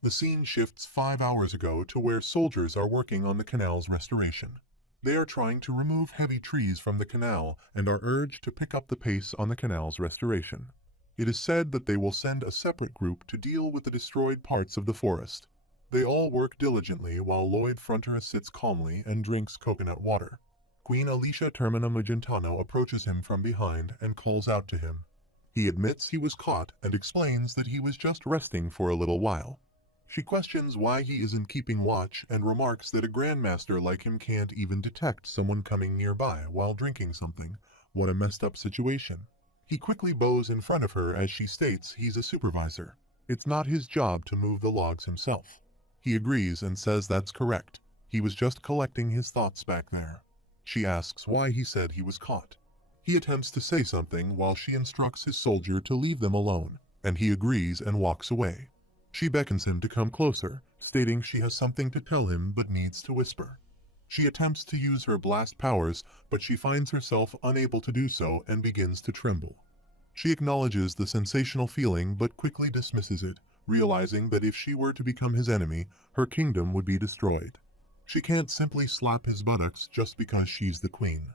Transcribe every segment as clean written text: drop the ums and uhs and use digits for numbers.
The scene shifts 5 hours ago to where soldiers are working on the canal's restoration. They are trying to remove heavy trees from the canal and are urged to pick up the pace on the canal's restoration. It is said that they will send a separate group to deal with the destroyed parts of the forest. They all work diligently while Lloyd Frontera sits calmly and drinks coconut water. Queen Alicia Termina Magentano approaches him from behind and calls out to him. He admits he was caught and explains that he was just resting for a little while. She questions why he isn't keeping watch and remarks that a grandmaster like him can't even detect someone coming nearby while drinking something. What a messed up situation. He quickly bows in front of her as she states he's a supervisor. It's not his job to move the logs himself. He agrees and says that's correct. He was just collecting his thoughts back there. She asks why he said he was caught. He attempts to say something while she instructs his soldier to leave them alone, and he agrees and walks away. She beckons him to come closer, stating she has something to tell him but needs to whisper. She attempts to use her blast powers, but she finds herself unable to do so and begins to tremble. She acknowledges the sensational feeling but quickly dismisses it, realizing that if she were to become his enemy, her kingdom would be destroyed. She can't simply slap his buttocks just because she's the queen.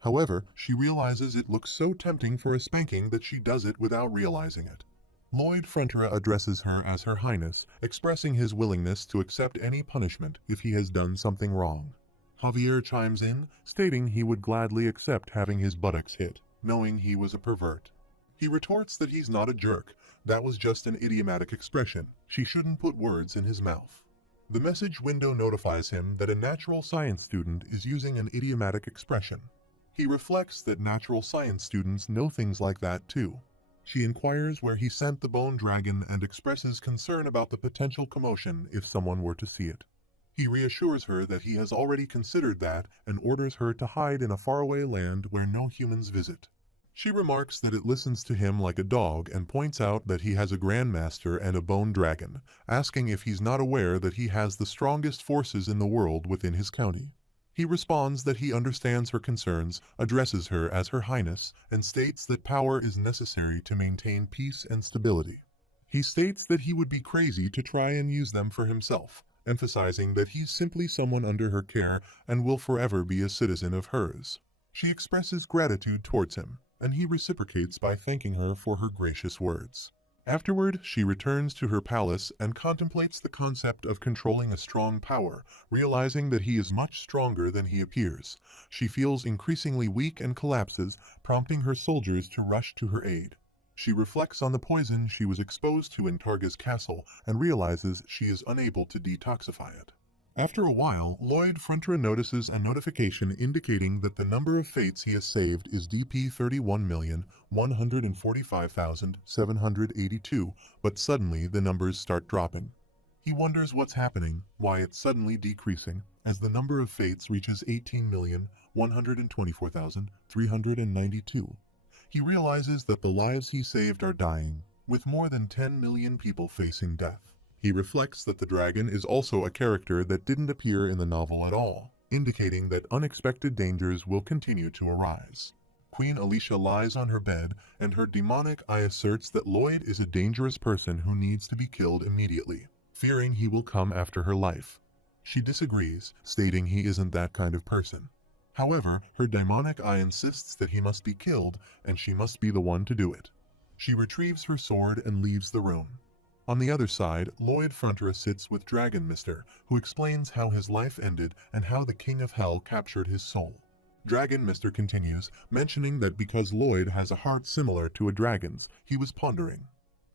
However, she realizes it looks so tempting for a spanking that she does it without realizing it. Lloyd Frontera addresses her as Her Highness, expressing his willingness to accept any punishment if he has done something wrong. Javier chimes in, stating he would gladly accept having his buttocks hit, knowing he was a pervert. He retorts that he's not a jerk, that was just an idiomatic expression, she shouldn't put words in his mouth. The message window notifies him that a natural science student is using an idiomatic expression. He reflects that natural science students know things like that too. She inquires where he sent the bone dragon and expresses concern about the potential commotion if someone were to see it. He reassures her that he has already considered that and orders her to hide in a faraway land where no humans visit. She remarks that it listens to him like a dog and points out that he has a grandmaster and a bone dragon, asking if he's not aware that he has the strongest forces in the world within his county. He responds that he understands her concerns, addresses her as Her Highness, and states that power is necessary to maintain peace and stability. He states that he would be crazy to try and use them for himself, emphasizing that he's simply someone under her care and will forever be a citizen of hers. She expresses gratitude towards him, and he reciprocates by thanking her for her gracious words. Afterward, she returns to her palace and contemplates the concept of controlling a strong power, realizing that he is much stronger than he appears. She feels increasingly weak and collapses, prompting her soldiers to rush to her aid. She reflects on the poison she was exposed to in Targa's castle and realizes she is unable to detoxify it. After a while, Lloyd Frontera notices a notification indicating that the number of fates he has saved is DP 31,145,782, but suddenly the numbers start dropping. He wonders what's happening, why it's suddenly decreasing, as the number of fates reaches 18,124,392. He realizes that the lives he saved are dying, with more than 10 million people facing death. He reflects that the dragon is also a character that didn't appear in the novel at all, indicating that unexpected dangers will continue to arise. Queen Alicia lies on her bed, and her demonic eye asserts that Lloyd is a dangerous person who needs to be killed immediately, fearing he will come after her life. She disagrees, stating he isn't that kind of person. However, her demonic eye insists that he must be killed, and she must be the one to do it. She retrieves her sword and leaves the room. On the other side, Lloyd Frontera sits with Dragon Mister, who explains how his life ended and how the King of Hell captured his soul. Dragon Mister continues, mentioning that because Lloyd has a heart similar to a dragon's, he was pondering.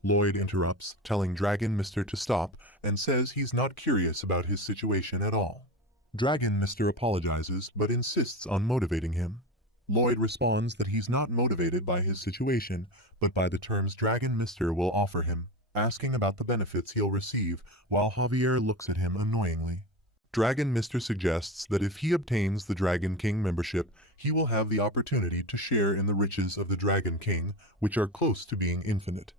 Lloyd interrupts, telling Dragon Mister to stop, and says he's not curious about his situation at all. Dragon Mister apologizes, but insists on motivating him. Lloyd responds that he's not motivated by his situation, but by the terms Dragon Mister will offer him, asking about the benefits he'll receive, while Javier looks at him annoyingly. Dragon Mister suggests that if he obtains the Dragon King membership, he will have the opportunity to share in the riches of the Dragon King, which are close to being infinite.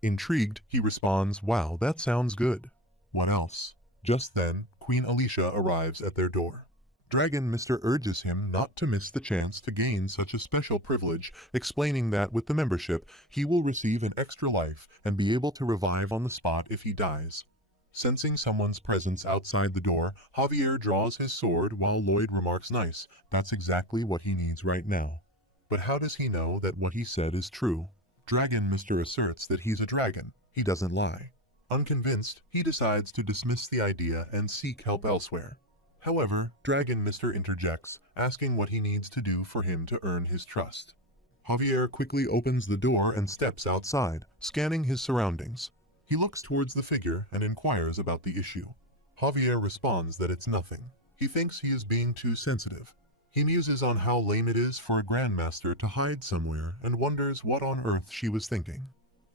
Intrigued, he responds, "Wow, that sounds good. What else?" Just then, Queen Alicia arrives at their door. Dragon Mister urges him not to miss the chance to gain such a special privilege, explaining that with the membership, he will receive an extra life and be able to revive on the spot if he dies. Sensing someone's presence outside the door, Javier draws his sword while Lloyd remarks, "Nice, that's exactly what he needs right now." But how does he know that what he said is true? Dragon Mr. asserts that he's a dragon. He doesn't lie. Unconvinced, he decides to dismiss the idea and seek help elsewhere. However, Dragon Mr. interjects, asking what he needs to do for him to earn his trust. Javier quickly opens the door and steps outside, scanning his surroundings. He looks towards the figure and inquires about the issue. Javier responds that it's nothing. He thinks he is being too sensitive. He muses on how lame it is for a grandmaster to hide somewhere and wonders what on earth she was thinking.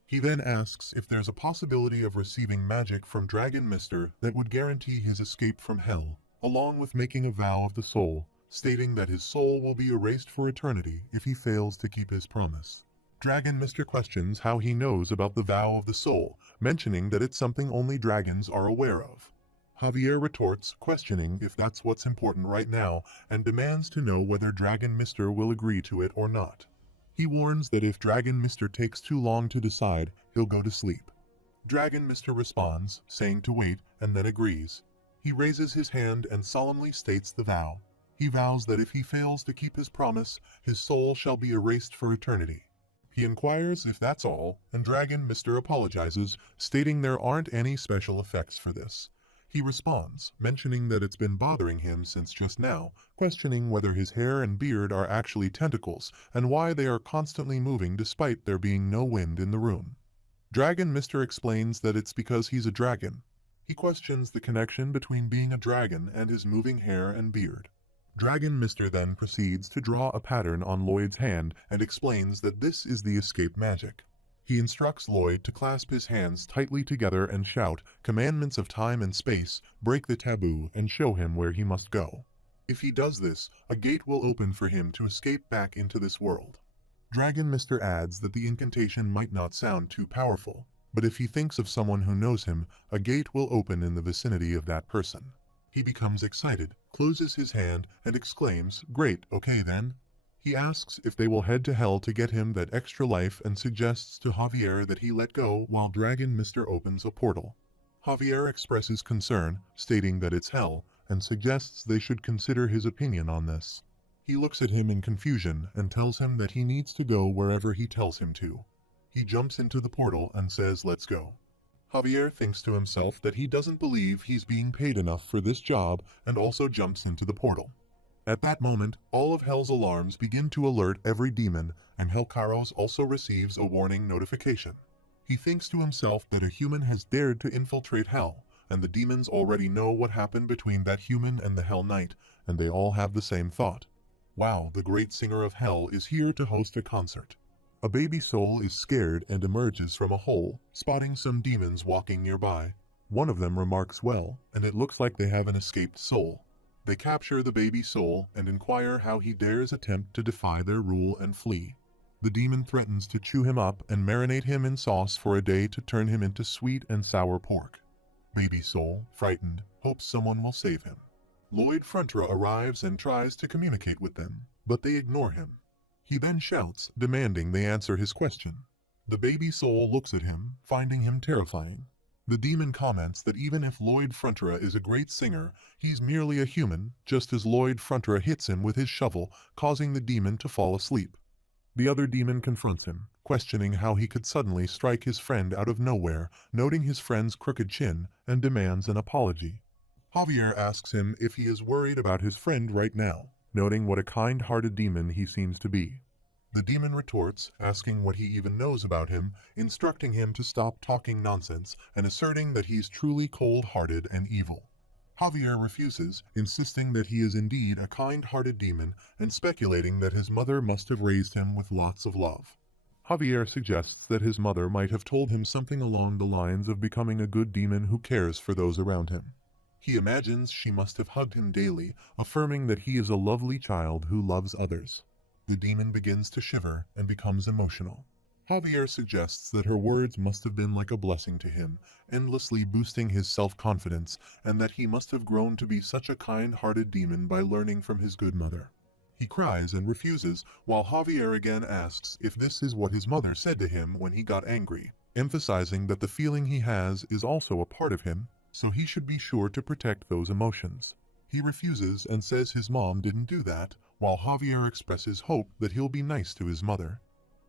He then asks if there's a possibility of receiving magic from Dragon Mister that would guarantee his escape from hell, along with making a vow of the soul, stating that his soul will be erased for eternity if he fails to keep his promise. Dragon Mister questions how he knows about the vow of the soul, mentioning that it's something only dragons are aware of. Javier retorts, questioning if that's what's important right now, and demands to know whether Dragon Mister will agree to it or not. He warns that if Dragon Mister takes too long to decide, he'll go to sleep. Dragon Mister responds, saying to wait, and then agrees. He raises his hand and solemnly states the vow. He vows that if he fails to keep his promise, his soul shall be erased for eternity. He inquires if that's all, and Dragon Mister apologizes, stating there aren't any special effects for this. He responds, mentioning that it's been bothering him since just now, questioning whether his hair and beard are actually tentacles, and why they are constantly moving despite there being no wind in the room. Dragon Mister explains that it's because he's a dragon. He questions the connection between being a dragon and his moving hair and beard. Dragon Mister then proceeds to draw a pattern on Lloyd's hand and explains that this is the escape magic. He instructs Lloyd to clasp his hands tightly together and shout, "Commandments of time and space, break the taboo and show him where he must go." If he does this, a gate will open for him to escape back into this world. Dragon Mister adds that the incantation might not sound too powerful, but if he thinks of someone who knows him, a gate will open in the vicinity of that person. He becomes excited, closes his hand, and exclaims, "Great, okay then." He asks if they will head to hell to get him that extra life and suggests to Javier that he let go while Dragon Mister opens a portal. Javier expresses concern, stating that it's hell, and suggests they should consider his opinion on this. He looks at him in confusion and tells him that he needs to go wherever he tells him to. He jumps into the portal and says, "Let's go." Javier thinks to himself that he doesn't believe he's being paid enough for this job and also jumps into the portal. At that moment, all of Hell's alarms begin to alert every demon, and Hellkaros also receives a warning notification. He thinks to himself that a human has dared to infiltrate Hell, and the demons already know what happened between that human and the Hell Knight, and they all have the same thought. Wow, the great singer of Hell is here to host a concert. A baby soul is scared and emerges from a hole, spotting some demons walking nearby. One of them remarks, "Well," and it looks like they have an escaped soul. They capture the baby soul and inquire how he dares attempt to defy their rule and flee. The demon threatens to chew him up and marinate him in sauce for a day to turn him into sweet and sour pork. Baby soul, frightened, hopes someone will save him. Lloyd Frontra arrives and tries to communicate with them, but they ignore him. He then shouts, demanding they answer his question. The baby soul looks at him, finding him terrifying. The demon comments that even if Lloyd Frontra is a great singer, he's merely a human, just as Lloyd Frontra hits him with his shovel, causing the demon to fall asleep. The other demon confronts him, questioning how he could suddenly strike his friend out of nowhere, noting his friend's crooked chin, and demands an apology. Javier asks him if he is worried about his friend right now, noting what a kind-hearted demon he seems to be. The demon retorts, asking what he even knows about him, instructing him to stop talking nonsense and asserting that he's truly cold-hearted and evil. Javier refuses, insisting that he is indeed a kind-hearted demon and speculating that his mother must have raised him with lots of love. Javier suggests that his mother might have told him something along the lines of becoming a good demon who cares for those around him. He imagines she must have hugged him daily, affirming that he is a lovely child who loves others. The demon begins to shiver and becomes emotional. Javier suggests that her words must have been like a blessing to him, endlessly boosting his self-confidence, and that he must have grown to be such a kind-hearted demon by learning from his good mother. He cries and refuses, while Javier again asks if this is what his mother said to him when he got angry, emphasizing that the feeling he has is also a part of him. so he should be sure to protect those emotions. He refuses and says his mom didn't do that, while Javier expresses hope that he'll be nice to his mother.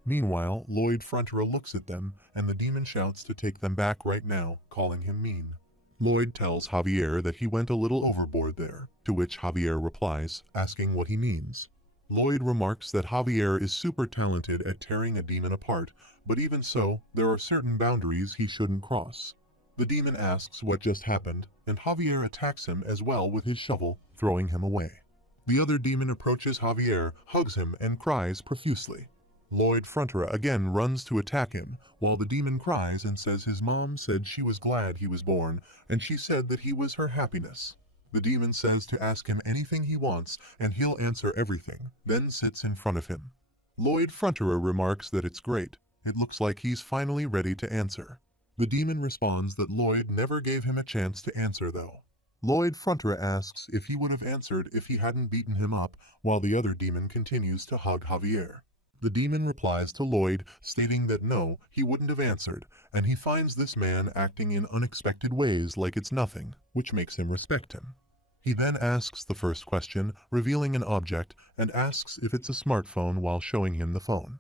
Meanwhile, Lloyd Frontera looks at them, and the demon shouts to take them back right now, calling him mean. Lloyd tells Javier that he went a little overboard there, to which Javier replies, asking what he means. Lloyd remarks that Javier is super talented at tearing a demon apart, but even so, there are certain boundaries he shouldn't cross. The demon asks what just happened, and Javier attacks him as well with his shovel, throwing him away. The other demon approaches Javier, hugs him, and cries profusely. Lloyd Frontera again runs to attack him, while the demon cries and says his mom said she was glad he was born, and she said that he was her happiness. The demon says to ask him anything he wants, and he'll answer everything, then sits in front of him. Lloyd Frontera remarks that it's great. It looks like he's finally ready to answer. The demon responds that Lloyd never gave him a chance to answer though. Lloyd Frontera asks if he would have answered if he hadn't beaten him up, while the other demon continues to hug Javier. The demon replies to Lloyd, stating that no, he wouldn't have answered, and he finds this man acting in unexpected ways like it's nothing, which makes him respect him. He then asks the first question, revealing an object, and asks if it's a smartphone while showing him the phone.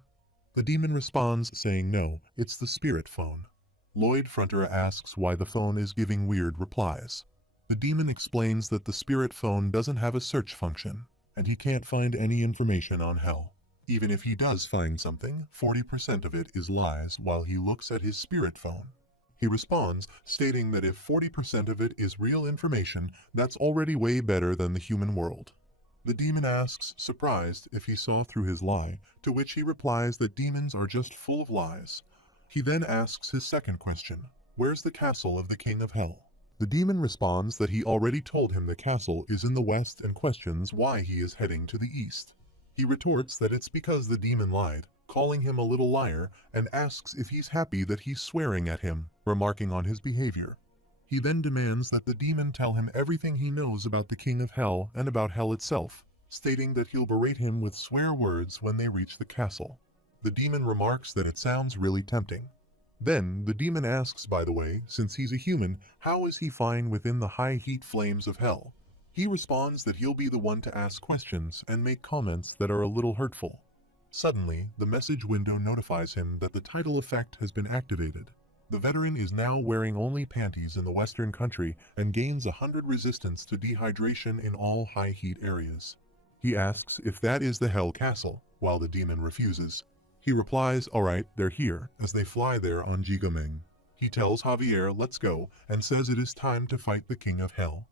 The demon responds saying no, it's the spirit phone. Lloyd Frontera asks why the phone is giving weird replies. The demon explains that the spirit phone doesn't have a search function, and he can't find any information on hell. Even if he does find something, 40% of it is lies while he looks at his spirit phone. He responds, stating that if 40% of it is real information, that's already way better than the human world. The demon asks, surprised, if he saw through his lie, to which he replies that demons are just full of lies. He then asks his second question, where's the castle of the King of Hell? The demon responds that he already told him the castle is in the west and questions why he is heading to the east. He retorts that it's because the demon lied, calling him a little liar, and asks if he's happy that he's swearing at him, remarking on his behavior. He then demands that the demon tell him everything he knows about the King of Hell and about hell itself, stating that he'll berate him with swear words when they reach the castle. The demon remarks that it sounds really tempting. Then, the demon asks, by the way, since he's a human, how is he fine within the high heat flames of hell? He responds that he'll be the one to ask questions and make comments that are a little hurtful. Suddenly, the message window notifies him that the title effect has been activated. The veteran is now wearing only panties in the western country and gains 100 resistance to dehydration in all high heat areas. He asks if that is the Hell Castle, while the demon refuses. He replies, alright, they're here, as they fly there on Jigomeng. He tells Javier, let's go, and says it is time to fight the King of Hell.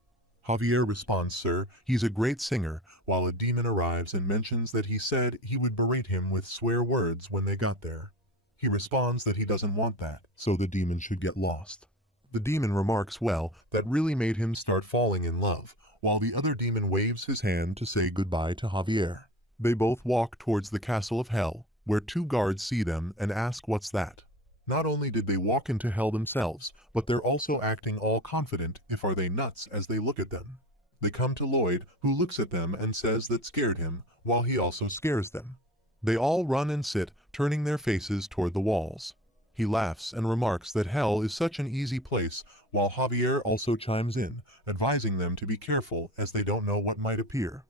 Javier responds, sir, he's a great singer, while a demon arrives and mentions that he said he would berate him with swear words when they got there. He responds that he doesn't want that, so the demon should get lost. The demon remarks, well, that really made him start falling in love, while the other demon waves his hand to say goodbye to Javier. They both walk towards the Castle of Hell, where two guards see them and ask what's that. Not only did they walk into hell themselves, but they're also acting all confident, if are they nuts, as they look at them. They come to Lloyd, who looks at them and says that scared him, while he also scares them. They all run and sit, turning their faces toward the walls. He laughs and remarks that hell is such an easy place, while Javier also chimes in, advising them to be careful as they don't know what might appear.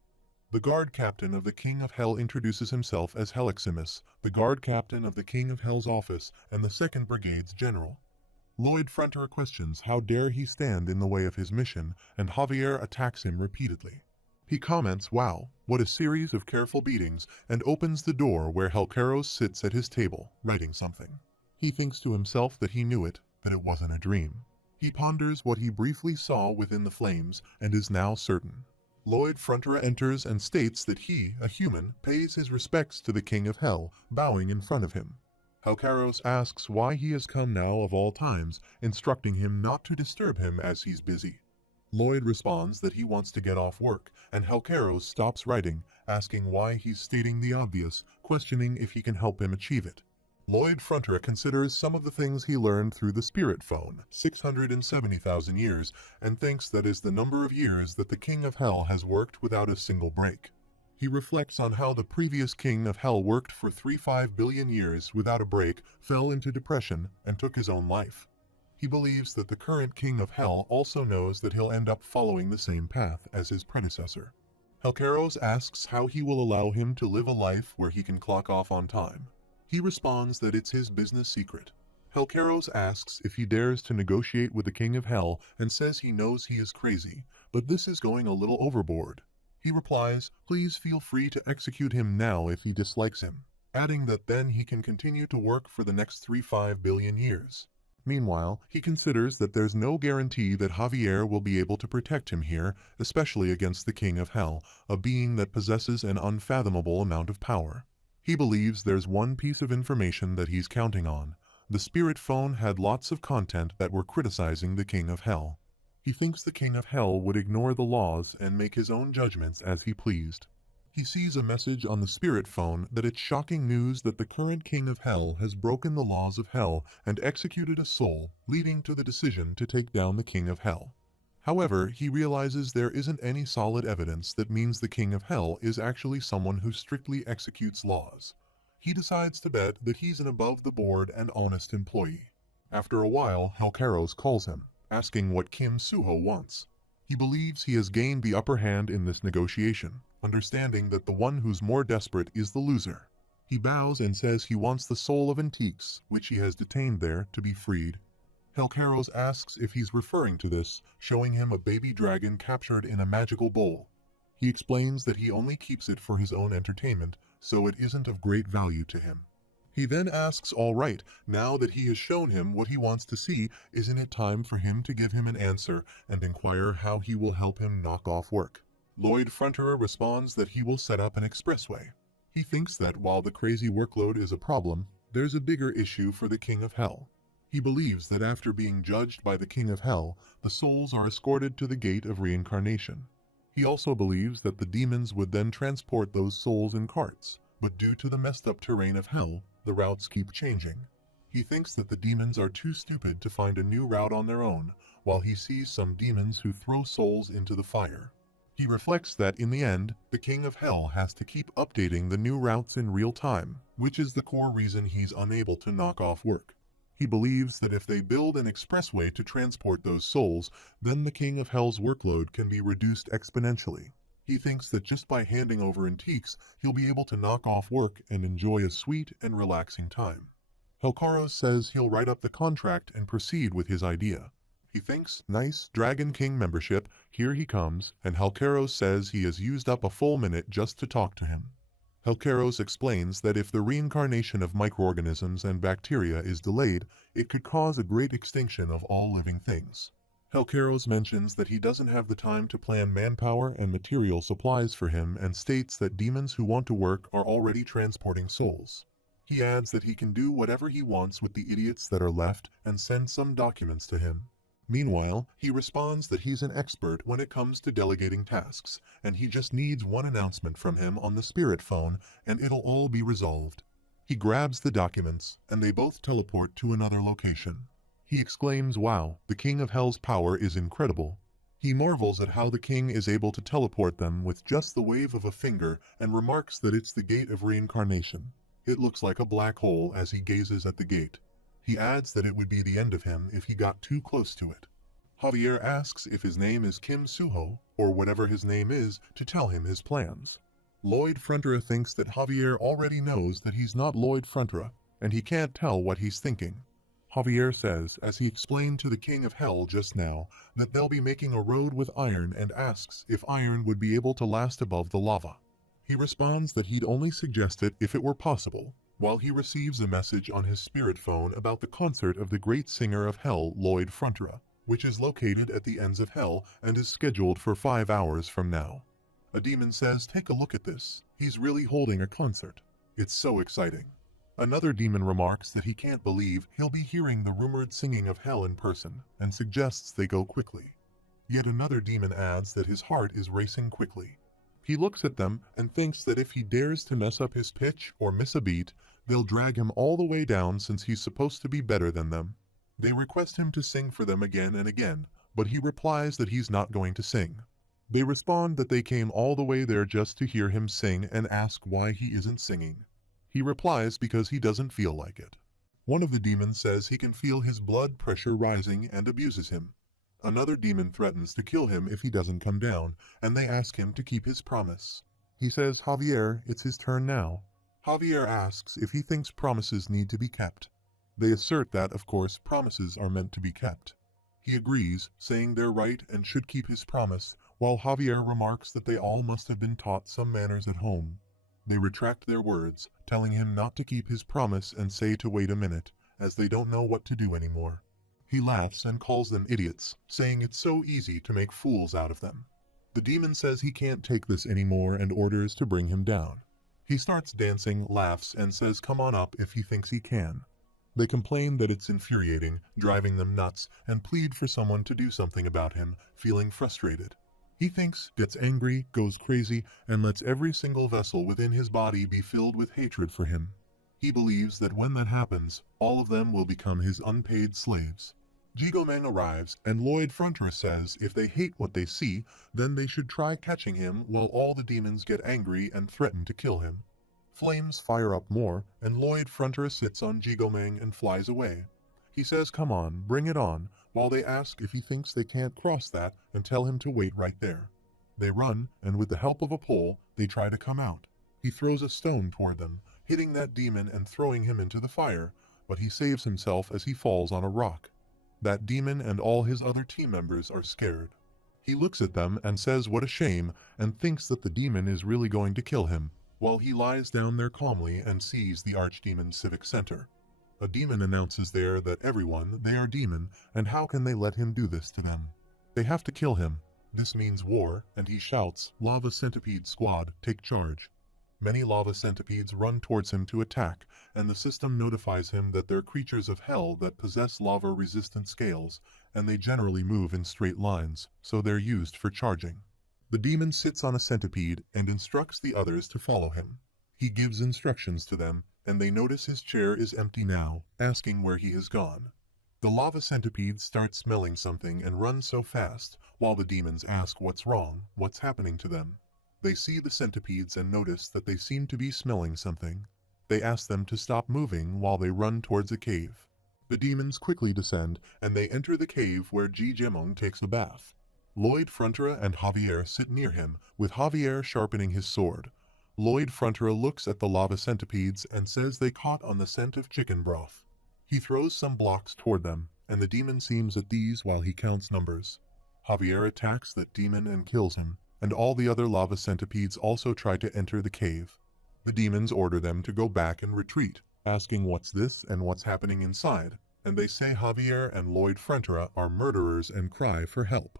The guard captain of the King of Hell introduces himself as Heleximus, the guard captain of the King of Hell's office and the 2nd Brigade's general. Lloyd Frontera questions how dare he stand in the way of his mission, and Javier attacks him repeatedly. He comments, wow, what a series of careful beatings, and opens the door where Helcaros sits at his table, writing something. He thinks to himself that he knew it, that it wasn't a dream. He ponders what he briefly saw within the flames, and is now certain. Lloyd Frontera enters and states that he, a human, pays his respects to the King of Hell, bowing in front of him. Helcaros asks why he has come now of all times, instructing him not to disturb him as he's busy. Lloyd responds that he wants to get off work, and Helcaros stops writing, asking why he's stating the obvious, questioning if he can help him achieve it. Lloyd Frontera considers some of the things he learned through the Spirit Phone, 670,000 years, and thinks that is the number of years that the King of Hell has worked without a single break. He reflects on how the previous King of Hell worked for 35 billion years without a break, fell into depression, and took his own life. He believes that the current King of Hell also knows that he'll end up following the same path as his predecessor. Helcaros asks how he will allow him to live a life where he can clock off on time. He responds that it's his business secret. Helcaros asks if he dares to negotiate with the King of Hell and says he knows he is crazy, but this is going a little overboard. He replies, please feel free to execute him now if he dislikes him, adding that then he can continue to work for the next 3-5 billion years. Meanwhile, he considers that there's no guarantee that Javier will be able to protect him here, especially against the King of Hell, a being that possesses an unfathomable amount of power. He believes there's one piece of information that he's counting on. The spirit phone had lots of content that were criticizing the King of Hell. He thinks the King of Hell would ignore the laws and make his own judgments as he pleased. He sees a message on the spirit phone that it's shocking news that the current King of Hell has broken the laws of Hell and executed a soul, leading to the decision to take down the King of Hell. However, he realizes there isn't any solid evidence that means the King of Hell is actually someone who strictly executes laws. He decides to bet that he's an above-the-board and honest employee. After a while, Helcaros calls him, asking what Kim Suho wants. He believes he has gained the upper hand in this negotiation, understanding that the one who's more desperate is the loser. He bows and says he wants the soul of Antiques, which he has detained there, to be freed. Helcaros asks if he's referring to this, showing him a baby dragon captured in a magical bowl. He explains that he only keeps it for his own entertainment, so it isn't of great value to him. He then asks, all right, now that he has shown him what he wants to see, isn't it time for him to give him an answer and inquire how he will help him knock off work? Lloyd Fronterer responds that he will set up an expressway. He thinks that while the crazy workload is a problem, there's a bigger issue for the King of Hell. He believes that after being judged by the King of Hell, the souls are escorted to the gate of reincarnation. He also believes that the demons would then transport those souls in carts, but due to the messed up terrain of Hell, the routes keep changing. He thinks that the demons are too stupid to find a new route on their own, while he sees some demons who throw souls into the fire. He reflects that in the end, the King of Hell has to keep updating the new routes in real time, which is the core reason he's unable to knock off work. He believes that if they build an expressway to transport those souls, then the King of Hell's workload can be reduced exponentially. He thinks that just by handing over Antiques, he'll be able to knock off work and enjoy a sweet and relaxing time. Helcaros says he'll write up the contract and proceed with his idea. He thinks, nice, Dragon King membership, here he comes, and Helcaros says he has used up a full minute just to talk to him. Helcaros explains that if the reincarnation of microorganisms and bacteria is delayed, it could cause a great extinction of all living things. Helcaros mentions that he doesn't have the time to plan manpower and material supplies for him and states that demons who want to work are already transporting souls. He adds that he can do whatever he wants with the idiots that are left and send some documents to him. Meanwhile, he responds that he's an expert when it comes to delegating tasks, and he just needs one announcement from him on the spirit phone and it'll all be resolved. He grabs the documents, and they both teleport to another location. He exclaims, wow, the King of Hell's power is incredible. He marvels at how the king is able to teleport them with just the wave of a finger and remarks that it's the gate of reincarnation. It looks like a black hole as he gazes at the gate. He adds that it would be the end of him if he got too close to it. Javier asks if his name is Kim Suho, or whatever his name is, to tell him his plans. Lloyd Fronterer thinks that Javier already knows that he's not Lloyd Fronterer, and he can't tell what he's thinking. Javier says, as he explained to the King of Hell just now, that they'll be making a road with iron and asks if iron would be able to last above the lava. He responds that he'd only suggest it if it were possible, while he receives a message on his spirit phone about the concert of the great singer of Hell, Lloyd Fronterer, which is located at the ends of Hell and is scheduled for 5 hours from now. A demon says, take a look at this. He's really holding a concert. It's so exciting. Another demon remarks that he can't believe he'll be hearing the rumored singing of Hell in person and suggests they go quickly. Yet another demon adds that his heart is racing quickly. He looks at them and thinks that if he dares to mess up his pitch or miss a beat, they'll drag him all the way down since he's supposed to be better than them. They request him to sing for them again and again, but he replies that he's not going to sing. They respond that they came all the way there just to hear him sing and ask why he isn't singing. He replies because he doesn't feel like it. One of the demons says he can feel his blood pressure rising and abuses him. Another demon threatens to kill him if he doesn't come down, and they ask him to keep his promise. He says, Javier, it's his turn now. Javier asks if he thinks promises need to be kept. They assert that, of course, promises are meant to be kept. He agrees, saying they're right and should keep his promise, while Javier remarks that they all must have been taught some manners at home. They retract their words, telling him not to keep his promise and say to wait a minute, as they don't know what to do anymore. He laughs and calls them idiots, saying it's so easy to make fools out of them. The demon says he can't take this anymore and orders to bring him down. He starts dancing, laughs, and says come on up if he thinks he can. They complain that it's infuriating, driving them nuts, and plead for someone to do something about him, feeling frustrated. He thinks, gets angry, goes crazy, and lets every single vessel within his body be filled with hatred for him. He believes that when that happens, all of them will become his unpaid slaves. Jigomeng arrives, and Lloyd Frontier says if they hate what they see, then they should try catching him while all the demons get angry and threaten to kill him. Flames fire up more, and Lloyd Frontier sits on Jigomeng and flies away. He says come on, bring it on, while they ask if he thinks they can't cross that and tell him to wait right there. They run, and with the help of a pole, they try to come out. He throws a stone toward them, hitting that demon and throwing him into the fire, but he saves himself as he falls on a rock. That demon and all his other team members are scared. He looks at them and says what a shame, and thinks that the demon is really going to kill him, while he lies down there calmly and sees the Archdemon's civic center. A demon announces there that everyone, they are demon, and how can they let him do this to them? They have to kill him. This means war, and he shouts, Lava Centipede Squad, take charge. Many lava centipedes run towards him to attack, and the system notifies him that they're creatures of hell that possess lava-resistant scales, and they generally move in straight lines, so they're used for charging. The demon sits on a centipede and instructs the others to follow him. He gives instructions to them, and they notice his chair is empty now, asking where he has gone. The lava centipedes start smelling something and run so fast, while the demons ask what's wrong, what's happening to them. They see the centipedes and notice that they seem to be smelling something. They ask them to stop moving while they run towards a cave. The demons quickly descend, and they enter the cave where Ji Jemong takes a bath. Lloyd Frontier and Javier sit near him, with Javier sharpening his sword. Lloyd Frontier looks at the lava centipedes and says they caught on the scent of chicken broth. He throws some blocks toward them, and the demon seems at these while he counts numbers. Javier attacks that demon and kills him, and all the other lava centipedes also try to enter the cave. The demons order them to go back and retreat, asking what's this and what's happening inside, and they say Javier and Lloyd Frontier are murderers and cry for help.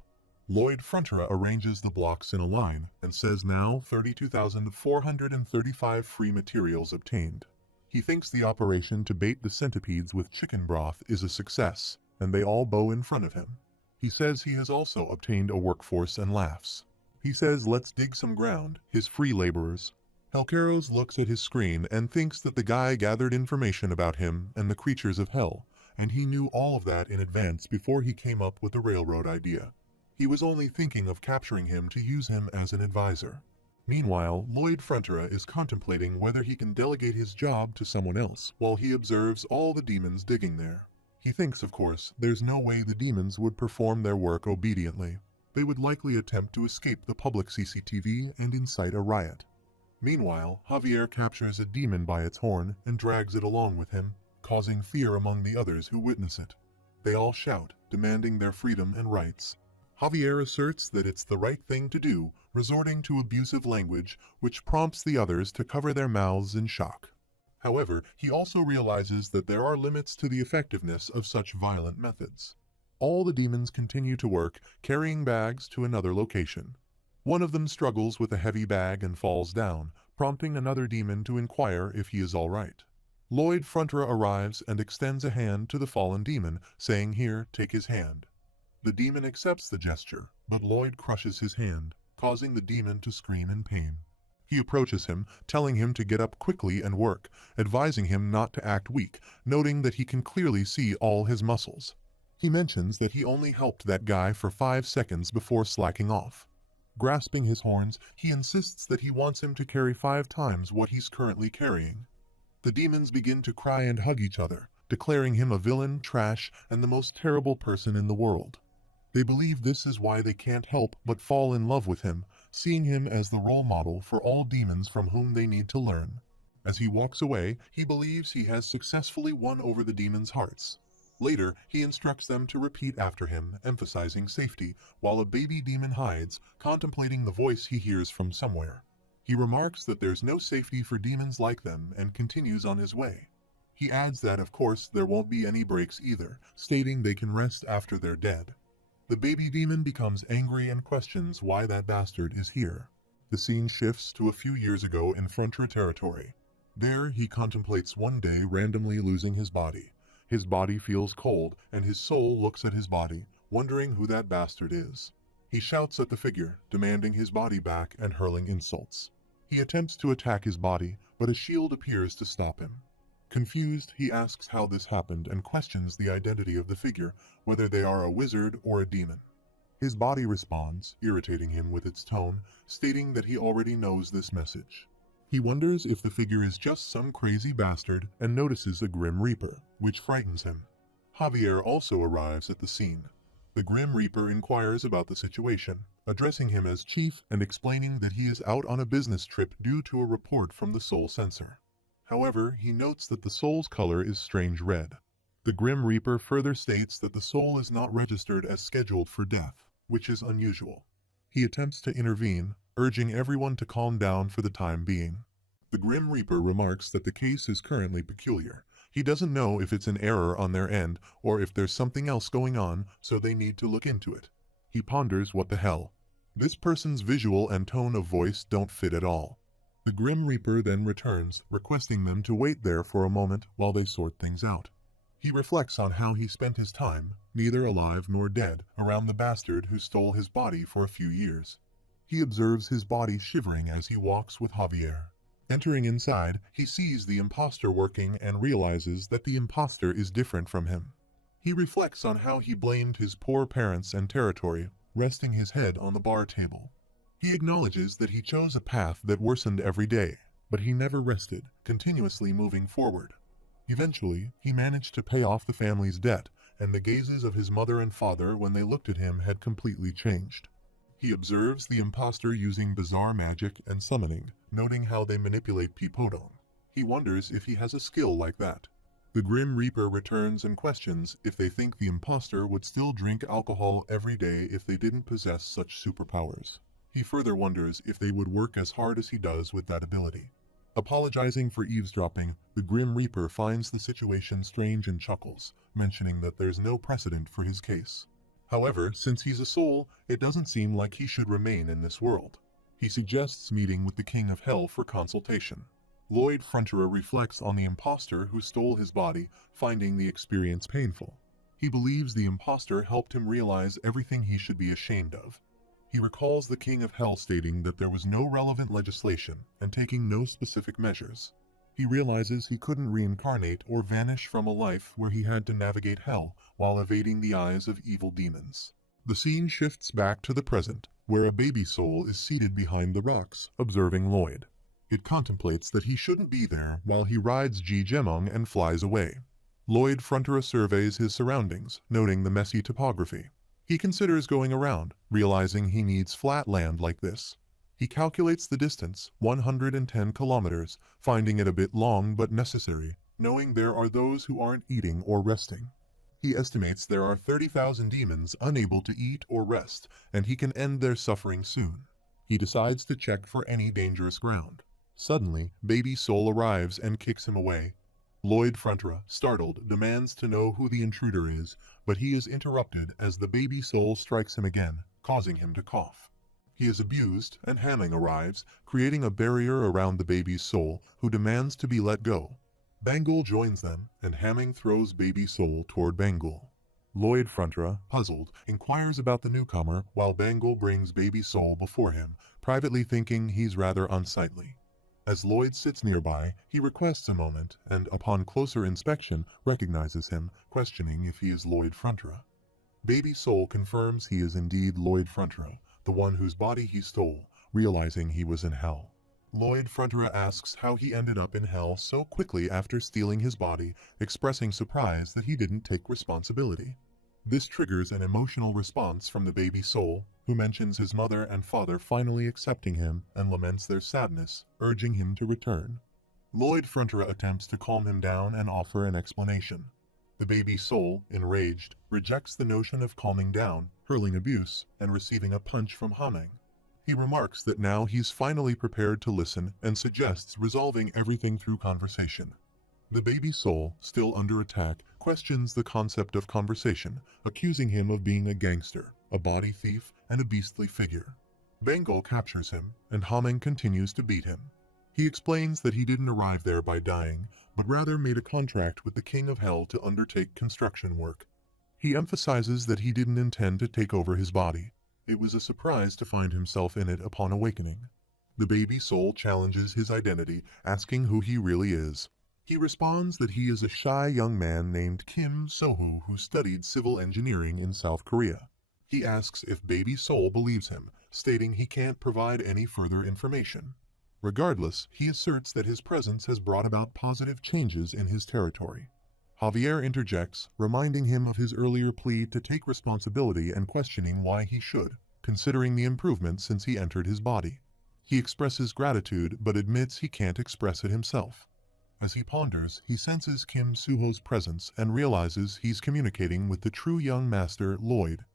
Lloyd Frontier arranges the blocks in a line and says now 32,435 free materials obtained. He thinks the operation to bait the centipedes with chicken broth is a success, and they all bow in front of him. He says he has also obtained a workforce and laughs. He says let's dig some ground, his free laborers. Helkeros looks at his screen and thinks that the guy gathered information about him and the creatures of hell, and he knew all of that in advance before he came up with the railroad idea. He was only thinking of capturing him to use him as an advisor. Meanwhile, Lloyd Frontier is contemplating whether he can delegate his job to someone else while he observes all the demons digging there. He thinks, of course, there's no way the demons would perform their work obediently. They would likely attempt to escape the public CCTV and incite a riot. Meanwhile, Javier captures a demon by its horn and drags it along with him, causing fear among the others who witness it. They all shout, demanding their freedom and rights. Javier asserts that it's the right thing to do, resorting to abusive language, which prompts the others to cover their mouths in shock. However, he also realizes that there are limits to the effectiveness of such violent methods. All the demons continue to work, carrying bags to another location. One of them struggles with a heavy bag and falls down, prompting another demon to inquire if he is all right. Lloyd Frontier arrives and extends a hand to the fallen demon, saying, "Here, take his hand." The demon accepts the gesture, but Lloyd crushes his hand, causing the demon to scream in pain. He approaches him, telling him to get up quickly and work, advising him not to act weak, noting that he can clearly see all his muscles. He mentions that he only helped that guy for 5 seconds before slacking off. Grasping his horns, he insists that he wants him to carry 5 times what he's currently carrying. The demons begin to cry and hug each other, declaring him a villain, trash, and the most terrible person in the world. They believe this is why they can't help but fall in love with him, seeing him as the role model for all demons from whom they need to learn. As he walks away, he believes he has successfully won over the demons' hearts. Later, he instructs them to repeat after him, emphasizing safety, while a baby demon hides, contemplating the voice he hears from somewhere. He remarks that there's no safety for demons like them and continues on his way. He adds that, of course, there won't be any breaks either, stating they can rest after they're dead. The baby demon becomes angry and questions why that bastard is here. The scene shifts to a few years ago in Frontier territory. There, he contemplates one day randomly losing his body. His body feels cold, and his soul looks at his body, wondering who that bastard is. He shouts at the figure, demanding his body back and hurling insults. He attempts to attack his body, but a shield appears to stop him. Confused, he asks how this happened and questions the identity of the figure, whether they are a wizard or a demon. His body responds, irritating him with its tone, stating that he already knows this message. He wonders if the figure is just some crazy bastard and notices a Grim Reaper, which frightens him. Javier also arrives at the scene. The Grim Reaper inquires about the situation, addressing him as Chief and explaining that he is out on a business trip due to a report from the Soul Sensor. However, he notes that the soul's color is strange red. The Grim Reaper further states that the soul is not registered as scheduled for death, which is unusual. He attempts to intervene, urging everyone to calm down for the time being. The Grim Reaper remarks that the case is currently peculiar. He doesn't know if it's an error on their end or if there's something else going on, so they need to look into it. He ponders what the hell. This person's visual and tone of voice don't fit at all. The Grim Reaper then returns, requesting them to wait there for a moment while they sort things out. He reflects on how he spent his time, neither alive nor dead, around the bastard who stole his body for a few years. He observes his body shivering as he walks with Javier. Entering inside, he sees the imposter working and realizes that the imposter is different from him. He reflects on how he blamed his poor parents and territory, resting his head on the bar table. He acknowledges that he chose a path that worsened every day, but he never rested, continuously moving forward. Eventually, he managed to pay off the family's debt, and the gazes of his mother and father when they looked at him had completely changed. He observes the imposter using bizarre magic and summoning, noting how they manipulate Pipodon. He wonders if he has a skill like that. The Grim Reaper returns and questions if they think the imposter would still drink alcohol every day if they didn't possess such superpowers. He further wonders if they would work as hard as he does with that ability. Apologizing for eavesdropping, the Grim Reaper finds the situation strange and chuckles, mentioning that there's no precedent for his case. However, since he's a soul, it doesn't seem like he should remain in this world. He suggests meeting with the King of Hell for consultation. Lloyd Fronterer reflects on the imposter who stole his body, finding the experience painful. He believes the imposter helped him realize everything he should be ashamed of. He recalls the King of Hell stating that there was no relevant legislation and taking no specific measures. He realizes he couldn't reincarnate or vanish from a life where he had to navigate hell while evading the eyes of evil demons. The scene shifts back to the present, where a baby soul is seated behind the rocks, observing Lloyd. It contemplates that he shouldn't be there while he rides Ji Jemong and flies away. Lloyd Fronterer surveys his surroundings, noting the messy topography. He considers going around, realizing he needs flat land like this. He calculates the distance, 110 kilometers, finding it a bit long but necessary, knowing there are those who aren't eating or resting. He estimates there are 30,000 demons unable to eat or rest, and he can end their suffering soon. He decides to check for any dangerous ground. Suddenly, Baby Soul arrives and kicks him away. Lloyd Fronterer, startled, demands to know who the intruder is, but he is interrupted as the Baby Soul strikes him again, causing him to cough. He is abused, and Hamming arrives, creating a barrier around the baby's soul, who demands to be let go. Bangul joins them, and Hamming throws Baby Soul toward Bangul. Lloyd Fronterer, puzzled, inquires about the newcomer while Bangul brings Baby Soul before him, privately thinking he's rather unsightly. As Lloyd sits nearby, he requests a moment and, upon closer inspection, recognizes him, questioning if he is Lloyd Fronterer. Baby Soul confirms he is indeed Lloyd Fronterer, the one whose body he stole, realizing he was in hell. Lloyd Frontera asks how he ended up in hell so quickly after stealing his body, expressing surprise that he didn't take responsibility. This triggers an emotional response from the baby soul, who mentions his mother and father finally accepting him and laments their sadness, urging him to return. Lloyd Frontera attempts to calm him down and offer an explanation. The baby soul, enraged, rejects the notion of calming down, hurling abuse, and receiving a punch from Haming. He remarks that now he's finally prepared to listen and suggests resolving everything through conversation. The baby soul, still under attack, questions the concept of conversation, accusing him of being a gangster, a body thief, and a beastly figure. Bengal captures him, and Haming continues to beat him. He explains that he didn't arrive there by dying, but rather made a contract with the King of Hell to undertake construction work. He emphasizes that he didn't intend to take over his body. It was a surprise to find himself in it upon awakening. The baby soul challenges his identity, asking who he really is. He responds that he is a shy young man named Kim Sohu who studied civil engineering in South Korea. He asks if baby soul believes him, stating he can't provide any further information. Regardless, he asserts that his presence has brought about positive changes in his territory. Javier interjects, reminding him of his earlier plea to take responsibility and questioning why he should, considering the improvement since he entered his body. He expresses gratitude but admits he can't express it himself. As he ponders, he senses Kim Suho's presence and realizes he's communicating with the true young master, Lloyd.